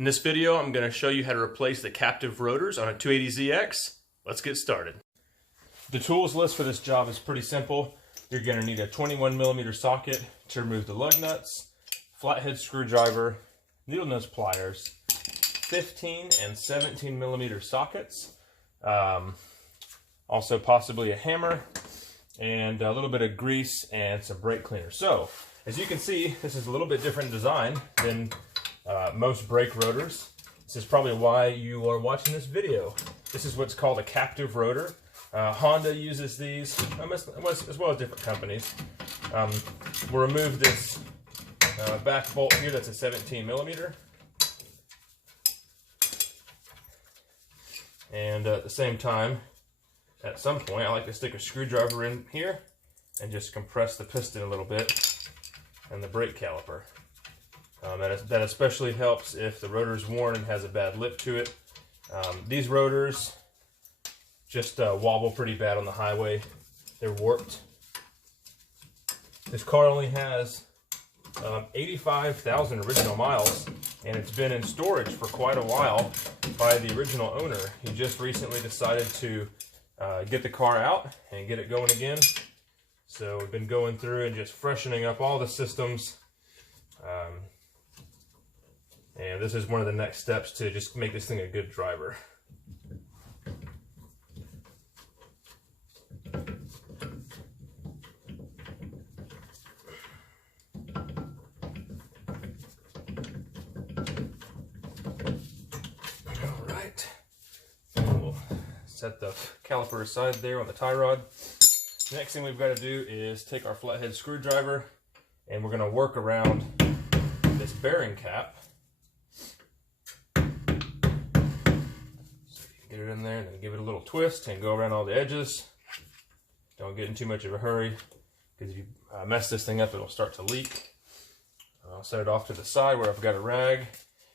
In this video, I'm going to show you how to replace the captive rotors on a 280ZX. Let's get started. The tools list for this job is pretty simple. You're going to need a 21mm socket to remove the lug nuts, flathead screwdriver, needle nose pliers, 15 and 17mm sockets, also possibly a hammer, and a little bit of grease and some brake cleaner. So, as you can see, this is a little bit different design than most brake rotors. This is probably why you are watching this video. This is what's called a captive rotor. Honda uses these, as well as different companies. We'll remove this back bolt here, that's a 17mm. And at the same time, at some point, I like to stick a screwdriver in here and just compress the piston a little bit and the brake caliper. That especially helps if the rotor is worn and has a bad lip to it. These rotors just wobble pretty bad on the highway. They're warped. This car only has 85,000 original miles, and it's been in storage for quite a while by the original owner. He just recently decided to get the car out and get it going again. So we've been going through and just freshening up all the systems. And this is one of the next steps to just make this thing a good driver. All right. We'll set the caliper aside there on the tie rod. The next thing we've got to do is take our flathead screwdriver and we're going to work around this bearing cap. Get it in there and then give it a little twist and go around all the edges. Don't get in too much of a hurry, because if you mess this thing up, it'll start to leak. I'll set it off to the side where I've got a rag.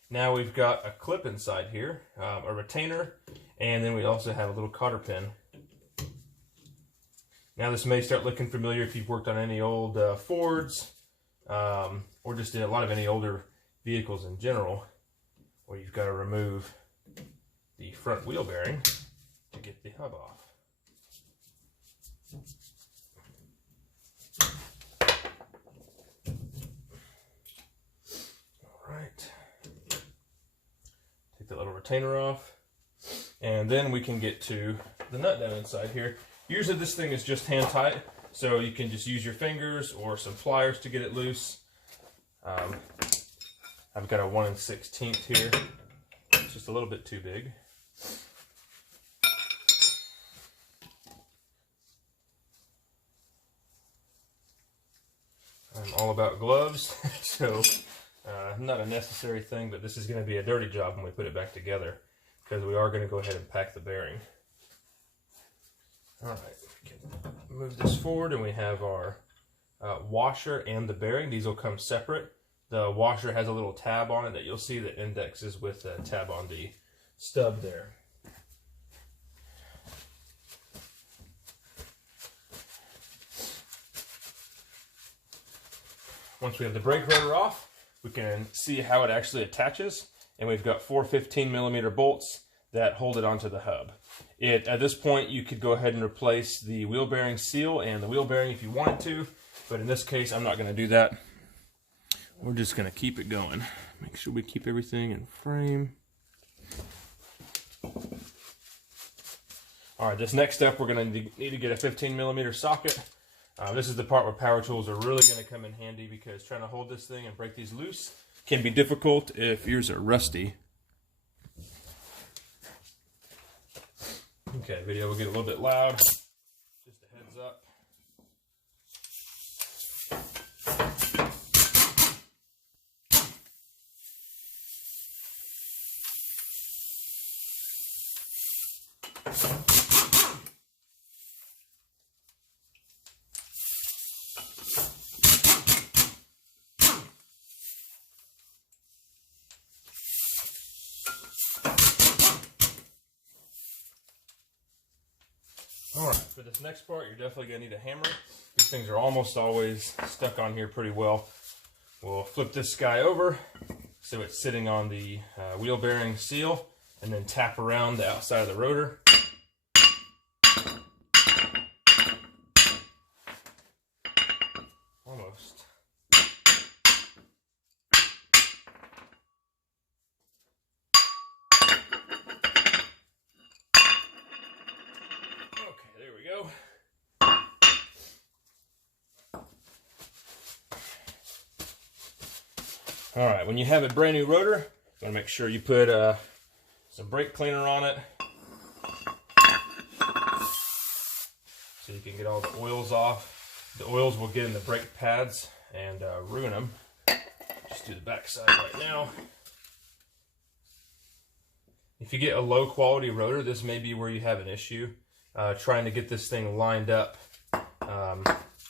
Now we've got a clip inside here, a retainer, and then we also have a little cotter pin. Now this may start looking familiar if you've worked on any old Fords, or just a lot of any older vehicles in general, where you've got to remove the front wheel bearing to get the hub off. All right. Take that little retainer off, and then we can get to the nut down inside here. Usually this thing is just hand tight, so you can just use your fingers or some pliers to get it loose. I've got a 1 16th here. It's just a little bit too big. I'm all about gloves, so not a necessary thing, but this is going to be a dirty job when we put it back together, because we are going to go ahead and pack the bearing. All right, we can move this forward, and we have our washer and the bearing. These will come separate. The washer has a little tab on it that you'll see that indexes with a tab on the stub there. Once we have the brake rotor off, we can see how it actually attaches, and we've got 4 15mm bolts that hold it onto the hub. At this point, you could go ahead and replace the wheel bearing seal and the wheel bearing if you wanted to, but in this case, I'm not going to do that. We're just going to keep it going. Make sure we keep everything in frame. All right, this next step, we're going to need to get a 15mm socket. This is the part where power tools are really going to come in handy, because trying to hold this thing and break these loose can be difficult if yours are rusty. Okay, video will get a little bit loud. Just a heads up. Alright, for this next part, you're definitely going to need a hammer. These things are almost always stuck on here pretty well. We'll flip this guy over, so it's sitting on the wheel bearing seal, and then tap around the outside of the rotor. Almost. Okay, there we go. All right, when you have a brand new rotor, you want to make sure you put some brake cleaner on it so you can get all the oils off. The oils will get in the brake pads and ruin them. Just do the back side right now. If you get a low quality rotor, this may be where you have an issue trying to get this thing lined up,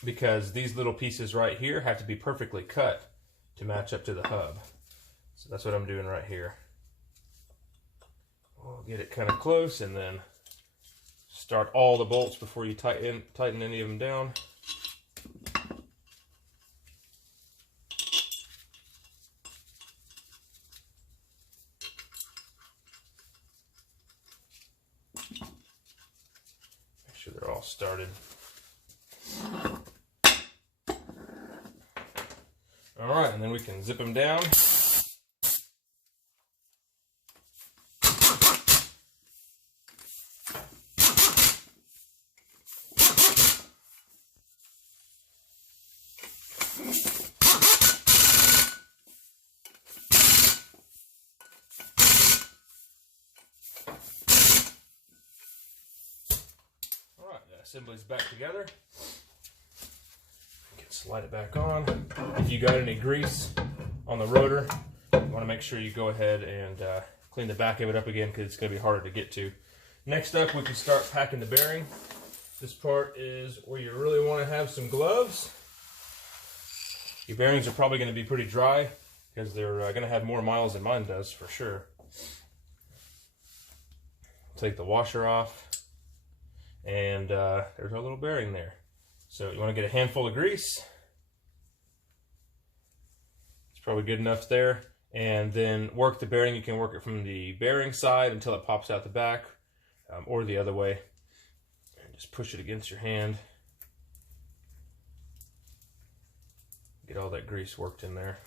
because these little pieces right here have to be perfectly cut to match up to the hub. So that's what I'm doing right here. We'll get it kind of close and then start all the bolts before you tighten any of them down. Make sure they're all started. All right, and then we can zip them down. All right, that assembly's back together. Slide it back on. If you got any grease on the rotor, you want to make sure you go ahead and clean the back of it up again, because it's going to be harder to get to. Next up, we can start packing the bearing. This part is where you really want to have some gloves. Your bearings are probably going to be pretty dry because they're going to have more miles than mine does for sure. Take the washer off, and there's our little bearing there. So you want to get a handful of grease. It's probably good enough there. And then work the bearing. You can work it from the bearing side until it pops out the back, or the other way. And just push it against your hand. Get all that grease worked in there.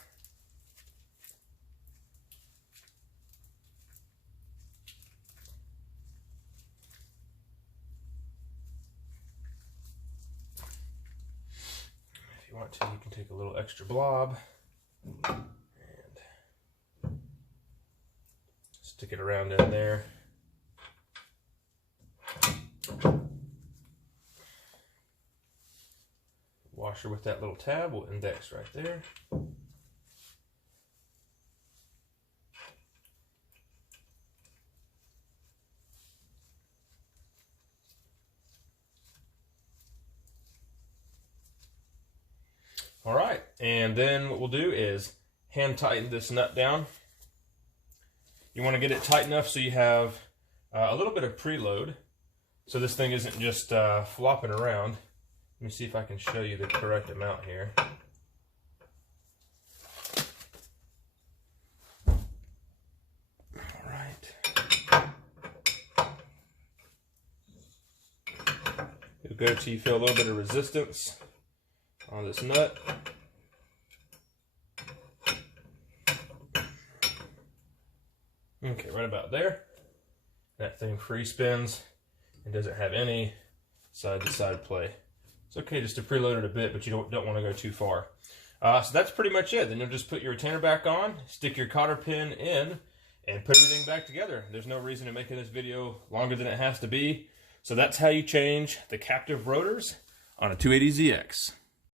If you want to, you can take a little extra blob and stick it around in there. Washer with that little tab will index right there. All right, and then what we'll do is hand tighten this nut down. You want to get it tight enough so you have a little bit of preload, so this thing isn't just flopping around. Let me see if I can show you the correct amount here. All right. You'll go till you feel a little bit of resistance on this nut. Okay, right about there. That thing free spins and doesn't have any side-to-side play. It's okay just to preload it a bit, but you don't want to go too far. So that's pretty much it. Then you'll just put your retainer back on, stick your cotter pin in, and put everything back together. There's no reason to make this video longer than it has to be. So that's how you change the captive rotors on a 280ZX.